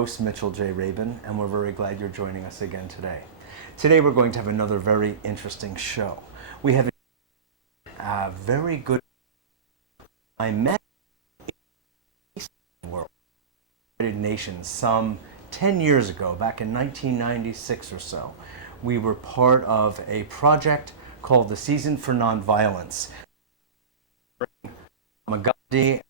host, Mitchell J. Rabin, and we're very glad you're joining us again today. Today we're going to have another very interesting show. We have a very good I met in the world, United Nations, some 10 years ago, back in 1996 or so. We were part of a project called the Season for Nonviolence. Magadi,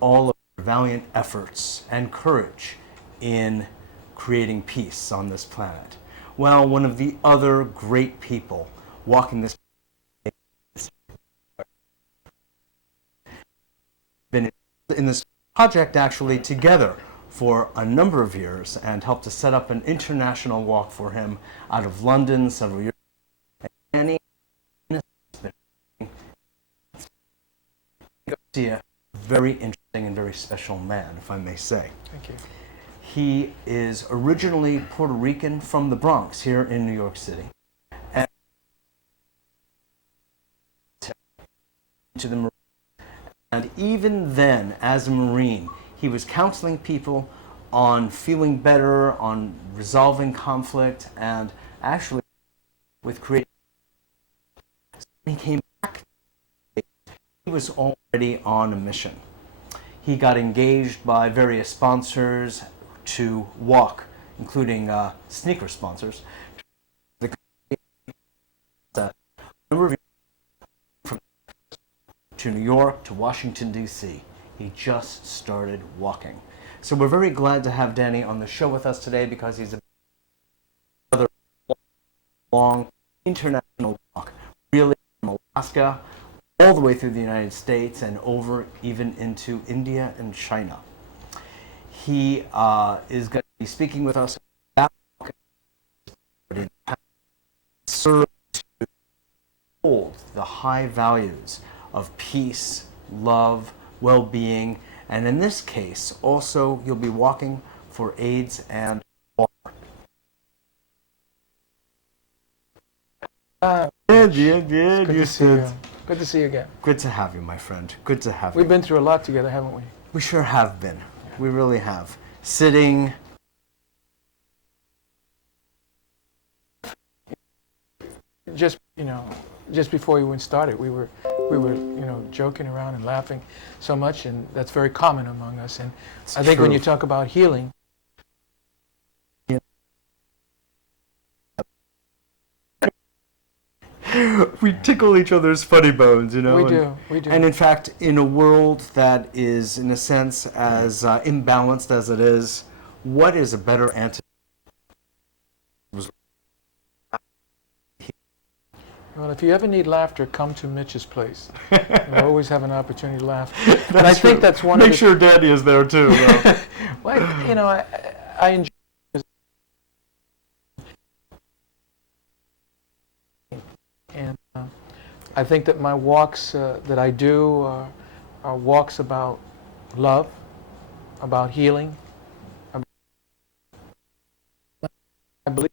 all of their valiant efforts and courage in creating peace on this planet. Well, one of the other great people walking this been in this project actually together for a number of years and helped to set up an international walk for him out of London several years ago. Garcia, very interesting and very special man, if I may say. Thank you. He is originally Puerto Rican from the Bronx here in New York City. And to the Marine. And even then, as a Marine, he was counseling people on feeling better, on resolving conflict, and actually with creating. When he came back, he was already on a mission. He got engaged by various sponsors to walk, including sneaker sponsors, to New York, to Washington, D.C. He just started walking. So we're very glad to have Danny on the show with us today because he's another long international walk, really from Alaska all the way through the United States and over even into India and China. He is going to be speaking with us about serve to hold the high values of peace, love, well-being, and in this case, also you'll be walking for AIDS and water. Good to see you. Good to see you again. Good to have you, my friend. Good to have you. We've been through a lot together, haven't we? We sure have been. We really have. Sitting. Just before we went started, we were joking around and laughing so much, and that's very common among us. And I think when you talk about healing, we tickle each other's funny bones, you know. We do. And in fact, in a world that is, in a sense, as imbalanced as it is, what is a better antidote? Well, if you ever need laughter, come to Mitch's place. You'll always have an opportunity to laugh. And I think that's one. Make sure Daddy is there too. Well, I enjoy. And I think that my walks that I do are walks about love, about healing. I believe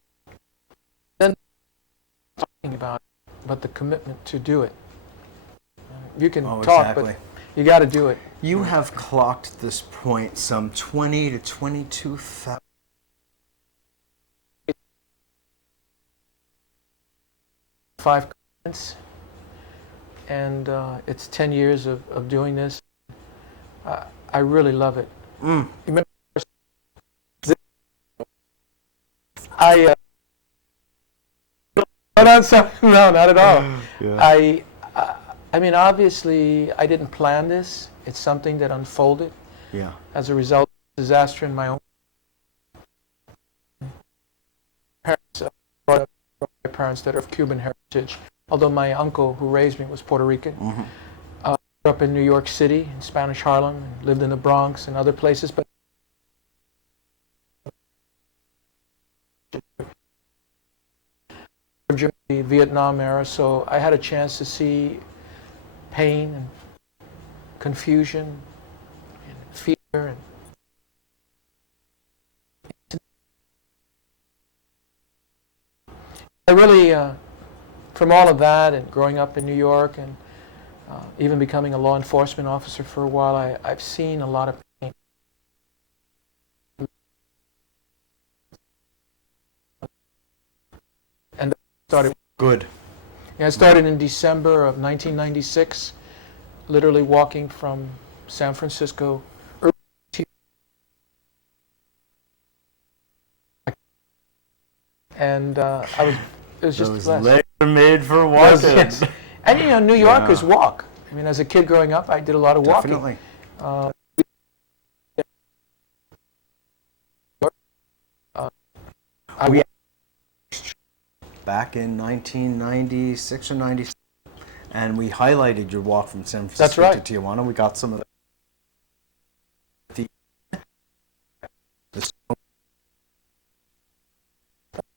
then talking about it, but the commitment to do it. You can talk, exactly. But you got to do it. You have clocked this point some 20 to 22,000. Five continents, and it's 10 years of doing this. I really love it. Mm. No, not at all. Yeah. I mean, obviously, I didn't plan this. It's something that unfolded as a result of disaster in my own parents. Brought up by my parents that are of Cuban heritage. Although my uncle, who raised me, was Puerto Rican. Mm-hmm. Grew up in New York City, in Spanish Harlem, and lived in the Bronx and other places. But the Vietnam era, so I had a chance to see pain and confusion and fear. And I really, from all of that and growing up in New York and even becoming a law enforcement officer for a while, I've seen a lot of pain. Good. Yeah, I started in December of 1996, literally walking from San Francisco to, and it was just Those blessed. legs are made for Yes, walking. yes. And you know, New Yorkers Yeah. walk. I mean, as a kid growing up, I did a lot of walking. Definitely. Uh, I We wa- back in 1996 or 97, and we highlighted your walk from San That's Francisco right. to Tijuana. We got some of the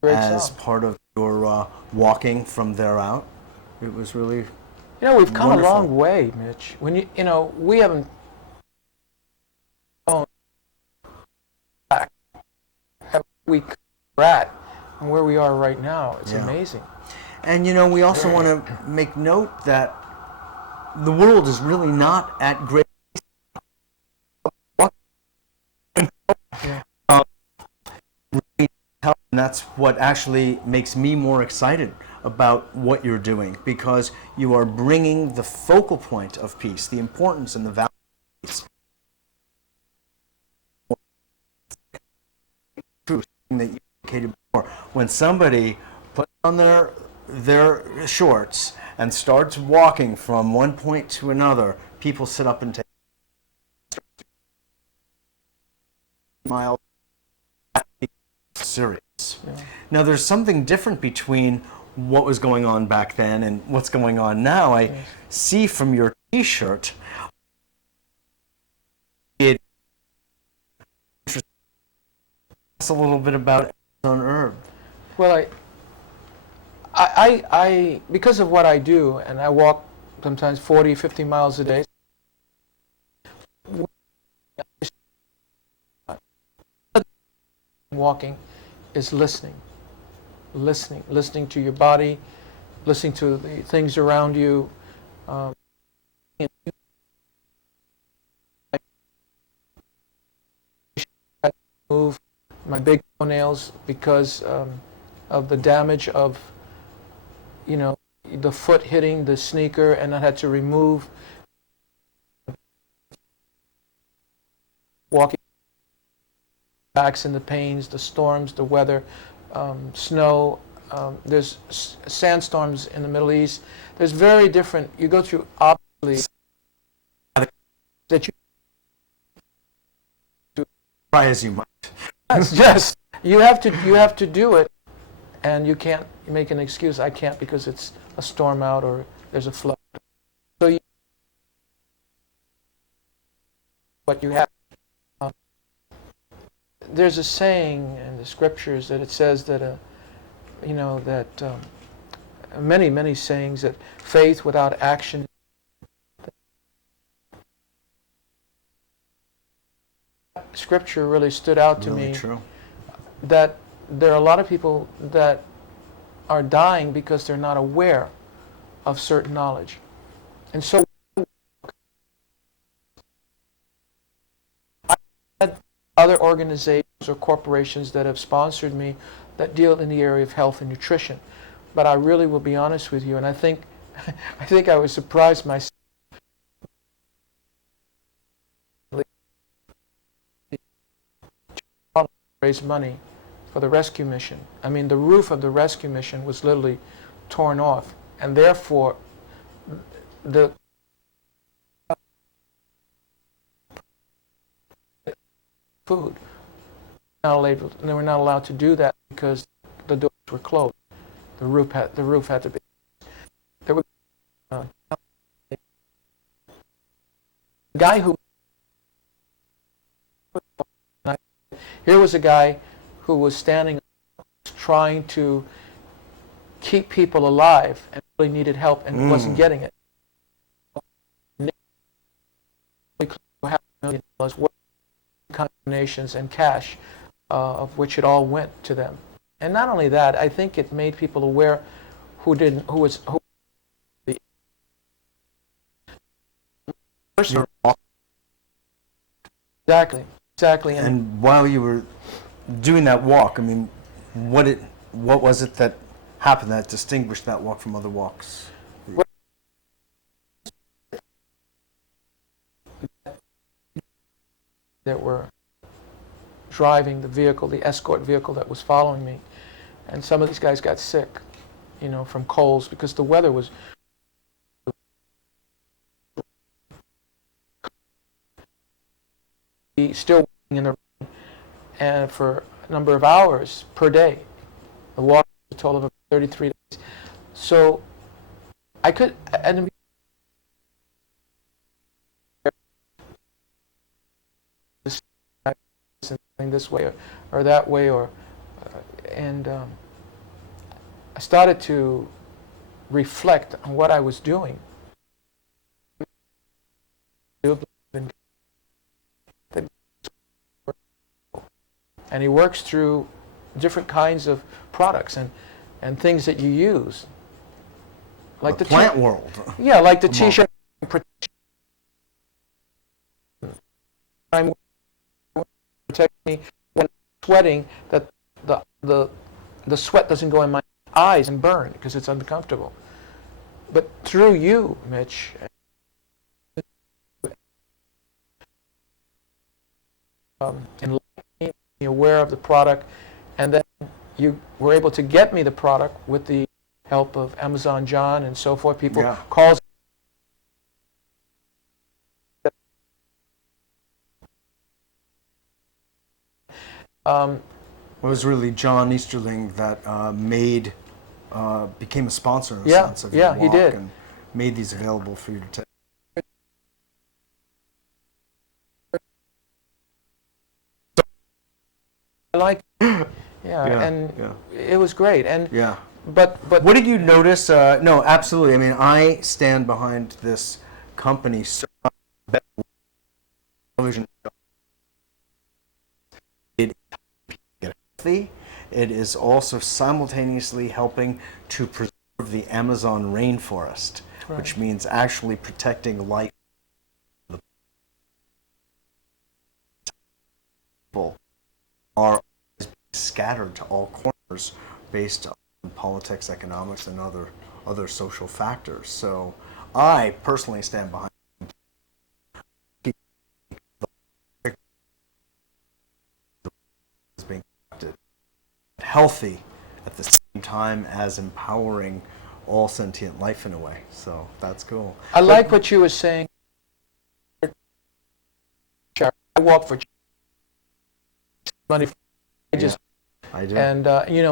great as song. part of your walking from there out. It was really You know, we've come wonderful. a long way, Mitch. When you know, we haven't gone back. We are at and where we are right now. It's Yeah. amazing. And you know, we also want to make note that the world is really not at great. Yeah. And that's what actually makes me more excited about what you're doing, because you are bringing the focal point of peace, the importance and the value of peace. Truth that you indicated before. When somebody puts on their shorts and starts walking from one point to another, people sit up and take miles. Serious. Yeah. Now, there's something different between what was going on back then and what's going on now. I Yes. see from your T-shirt it. Just a little bit about Amazon herb. Well, I because of what I do, and I walk sometimes 40, 50 miles a day. Walking is listening to your body, listening to the things around you. Um, move my big toenails because of the damage of, you know, the foot hitting the sneaker, and I had to remove walking backs and the pains, the storms, the weather, snow. There's sandstorms in the Middle East. There's very different. You go through obviously that you. Try as you might. Yes, you have to do it, and you can't make an excuse. I can't because it's a storm out or there's a flood. So what you have. There's a saying in the scriptures that it says that, you know, that many sayings that faith without action. Scripture really stood out to Really me. true. That there are a lot of people that are dying because they're not aware of certain knowledge. And so I had other organizations or corporations that have sponsored me that deal in the area of health and nutrition. But I really will be honest with you, and I think I was surprised myself. Raise money for the rescue mission. I mean, the roof of the rescue mission was literally torn off, and therefore the food and they were not allowed to do that because the doors were closed. The roof had to be. There was a guy who. Here was a guy who was standing trying to keep people alive and really needed help and wasn't getting it. $500 million worth of donations and cash, of which it all went to them. And not only that, I think it made people aware who exactly. And while you were doing that walk, I mean, what was it that happened that distinguished that walk from other walks? That were driving the vehicle, the escort vehicle that was following me. And some of these guys got sick, from colds because the weather was still working in the rain and for a number of hours per day. The walk was a total of about 33 days. So I could, and this way or that way, and I started to reflect on what I was doing. And he works through different kinds of products and things that you use, like the plant world. Yeah, like the T-shirt protect me when I'm sweating, that the sweat doesn't go in my eyes and burn because it's uncomfortable. But through you, Mitch, enlightening me, aware of the product, and then you were able to get me the product with the help of Amazon John and so forth. People calls. It was really John Easterling that became a sponsor in a sense of your walk, he did, and made these available for you to take. I like, and it was great. And but what did you notice? No, absolutely. I mean, I stand behind this company. Television. It is healthy. It is also simultaneously helping to preserve the Amazon rainforest, which means actually protecting life. People are scattered to all corners based on politics, economics, and other social factors. So I personally stand behind being healthy at the same time as empowering all sentient life in a way. So that's cool. I like what you were saying. I walk for money. I do. And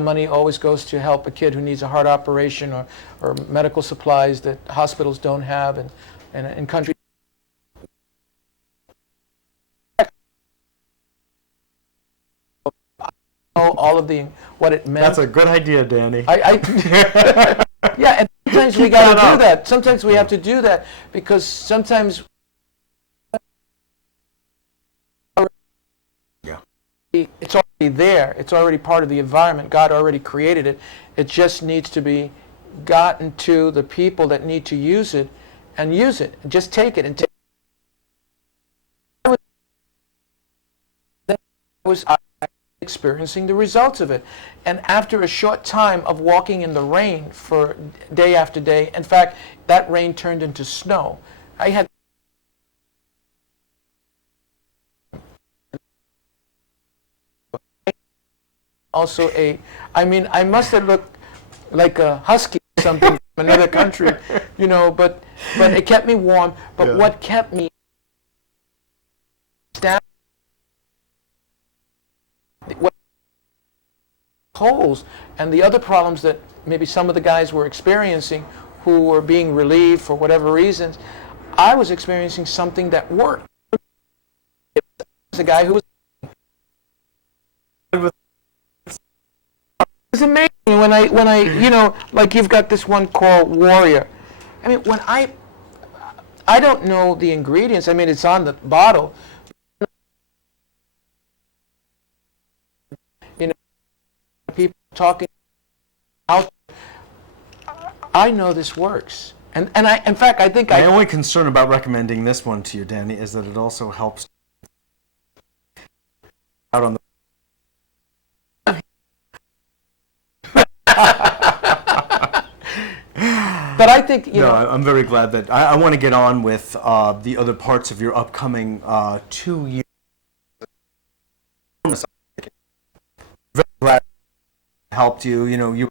money always goes to help a kid who needs a heart operation or medical supplies that hospitals don't have, and in countries. All of what it meant. That's a good idea, Danny. Yeah, and sometimes we got to do that. Sometimes we have to do that because sometimes it's already there. It's already part of the environment. God already created it. It just needs to be gotten to the people that need to use it and use it. Just take it and take it. I was experiencing the results of it. And after a short time of walking in the rain for day after day, in fact, that rain turned into snow. I had also I must have looked like a husky or something from another country, but it kept me warm. But what kept me down, holes and the other problems that maybe some of the guys were experiencing who were being relieved for whatever reasons, I was experiencing something that worked. It was a guy who was it's amazing when I like you've got this one called Warrior. I mean, when I don't know the ingredients. I mean, it's on the bottle. People talking out. I know this works, and in fact I think my only concern about recommending this one to you, Danny, is that it also helps out on the But I think, you No, know, I'm very glad that I want to get on with the other parts of your upcoming 2 years. Very glad it helped you. You know,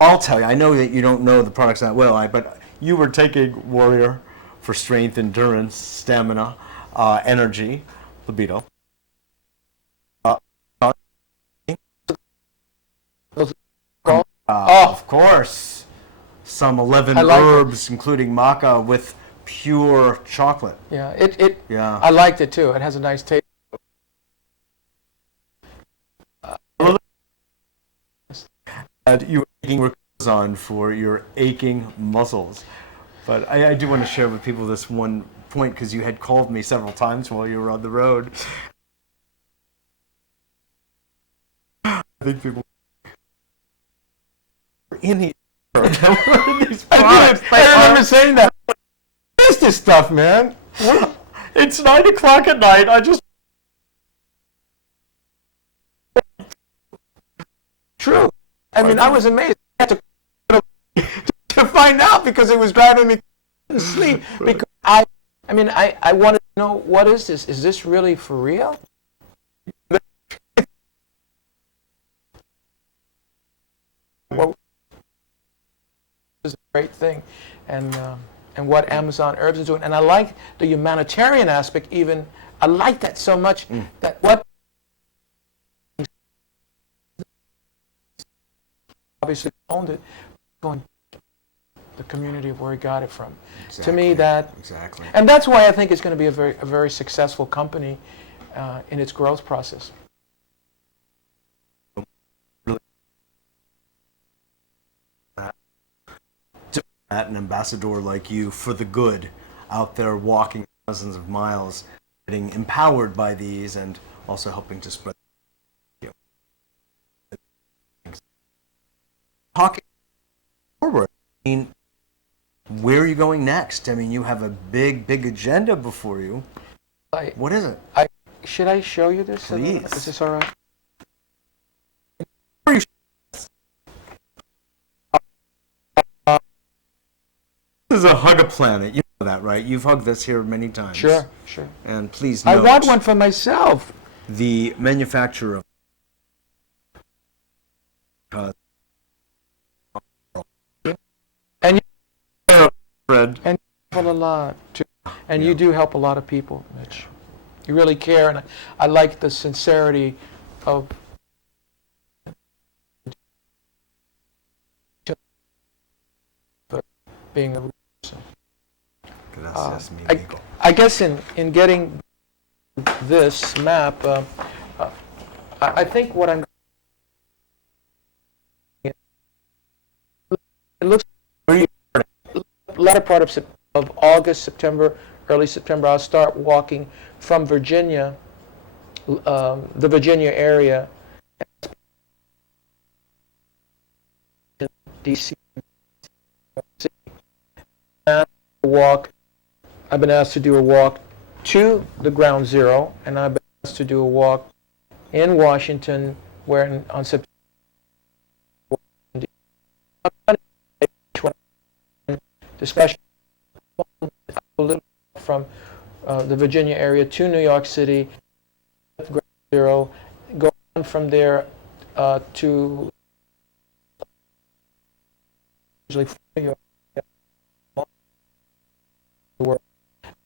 I'll tell you. I know that you don't know the products that well, but you were taking Warrior for strength, endurance, stamina, energy, libido. Uh, those- of course, some 11 I like it. herbs, including maca, with pure chocolate. yeah, Yeah. I liked it too. It has a nice taste. And you were taking Recuson for your aching muscles. But I do want to share with people this one point because you had called me several times while you were on the road. I think people were in the these products. I remember saying that. What is this stuff, man? It's 9 o'clock at night. I just True. I mean, I was amazed. I had to find out because it was driving me to sleep. Because I wanted to know, what is this? Is this really for real? Well, this is a great thing, and what Amazon Herbs is doing, and I like the humanitarian aspect. Even I like that so much that what obviously owned it, going to the community of where he got it from. To me, that exactly. and that's why I think it's going to be a very successful company in its growth process. An ambassador like you for the good, out there walking thousands of miles, getting empowered by these, and also helping to spread. Talking forward, I mean, where are you going next? I mean, you have a big agenda before you. What is it? Should I show you this? Please. Is this all right? This is a Hug-A-Planet. You know that, right? You've hugged this here many times. Sure. And please I note want one for myself. the manufacturer of And you Fred. help a lot too. And you do help a lot of people, Mitch. You really care, and I like the sincerity of being a person. Gracias, mi amigo. I guess in getting this map, I think what I'm. It looks latter part of August, September, early September. I'll start walking from Virginia, the Virginia area, D.C. Walk. I've been asked to do a walk to the ground zero, and I've been asked to do a walk in Washington, where on September. Especially a little from the Virginia area to New York City, ground zero, go on from there to usually New York.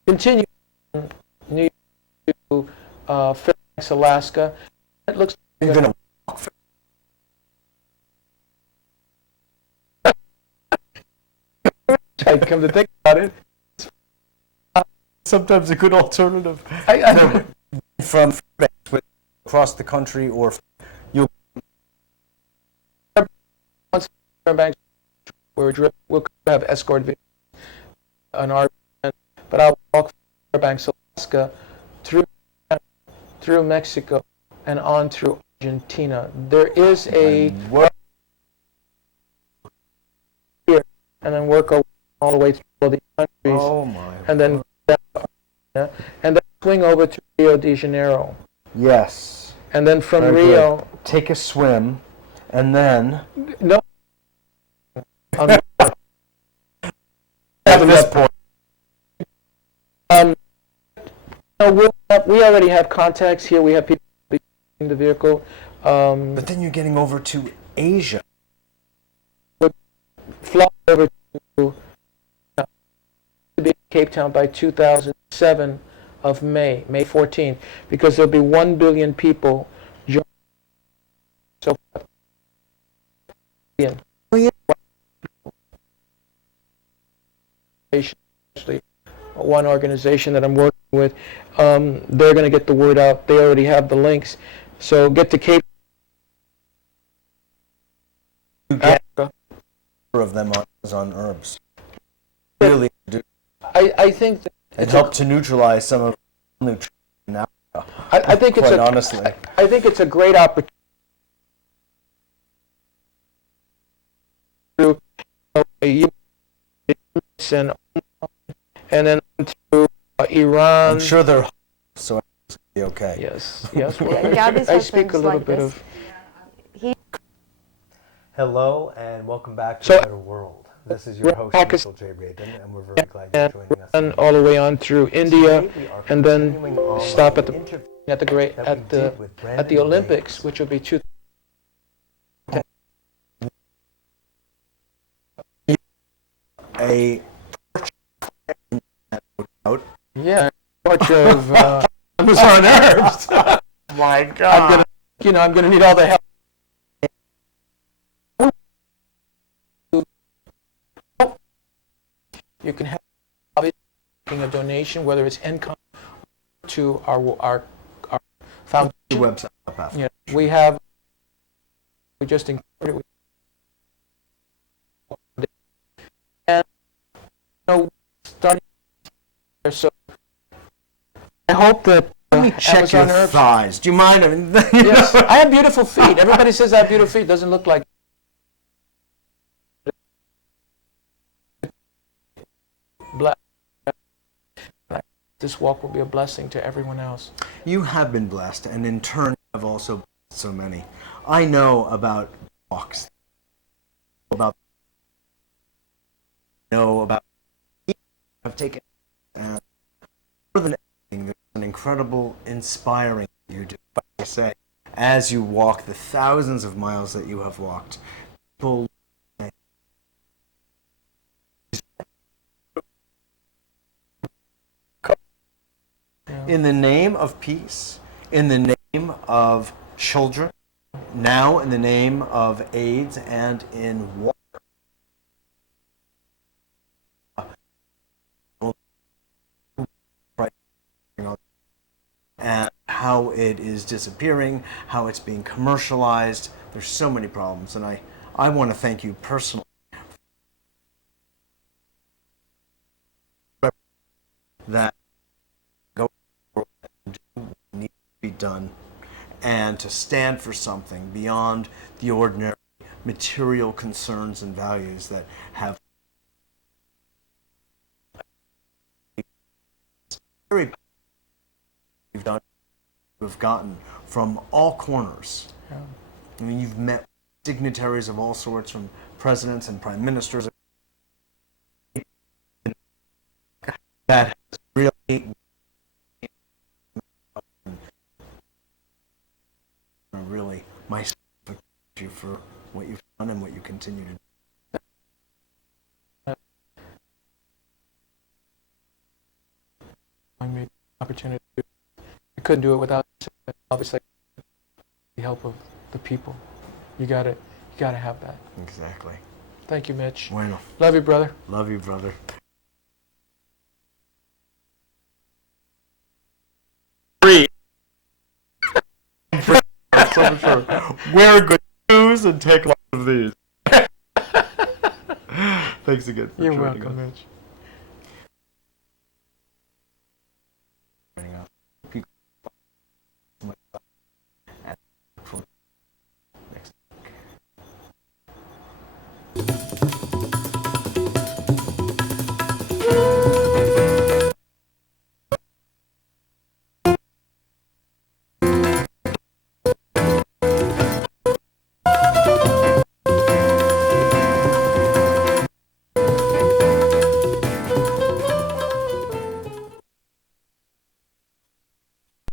Continue New York to Fairbanks, Alaska. It looks like You're gonna I come to think about it. sometimes a good alternative. From Fairbanks, across the country, or you. Fairbanks, we'll have escort vehicles on our end, but I'll walk from Fairbanks, Alaska, through Mexico, and on through Argentina. There is a here, and then work all the way through all the countries, Oh my. and then down to Argentina, and then swing over to Rio de Janeiro, Yes. and then from Very Rio. good. Take a swim, and then No. On the have at this enough. point. No, we already have contacts here. We have people in the vehicle. But then you're getting over to Asia. Fly over to be in Cape Town by 2007 of May 14th, because there'll be 1 billion people joining. So, actually, one organization that I'm working with, they're going to get the word out. They already have the links. So get to Cape Africa. Of them on herbs. Really do. I think that It helped to neutralize some of the nutrition in Africa. I think it's quite honestly. I think it's a great opportunity to and then to Iran. I'm sure they're so it's gonna be okay. Yes, yes. Yeah, these I are speak a things little like bit this. of. Hello and welcome back to So- A Better World. This is your host, Mitchell J. Rabin, and we're very glad you're joining us. And all the way on through India, Today we are and then continuing on stop with at an the interview at the great that we at the did with at the Brandon Olympics, Graves. which will be A out. yeah, torch of. Amazon herbs. My God. I'm gonna need all the help. You can help obviously making a donation, whether it's income to our foundation. The website up after. Yeah, we just included it. And starting there, so I hope that Let me check your Amazon herbs. thighs. Do you mind? I mean, Yes, I have beautiful feet. Everybody says I have beautiful feet. Doesn't look like. Black. This walk will be a blessing to everyone else. You have been blessed, and in turn, have also blessed so many. I know about walks. I've taken, and more than anything, there's an incredible, inspiring you do. Like I say, as you walk the thousands of miles that you have walked, people. In the name of peace, in the name of children, now in the name of AIDS and in water. And how it is disappearing, how it's being commercialized. There's so many problems, and I want to thank you personally that go and do what needs to be done, and to stand for something beyond the ordinary material concerns and values that have very you've done, you've gotten from all corners. Yeah. I mean, you've met dignitaries of all sorts, from presidents and prime ministers. That has really, myself thank you for what you've done and what you continue to do. I made the opportunity. I couldn't do it without obviously the help of the people. You gotta have that. Exactly. Thank you, Mitch. Bueno. Love you, brother. Love you, brother. Wear good shoes and take lots of these. Thanks again for You're joining welcome, us. Mitch.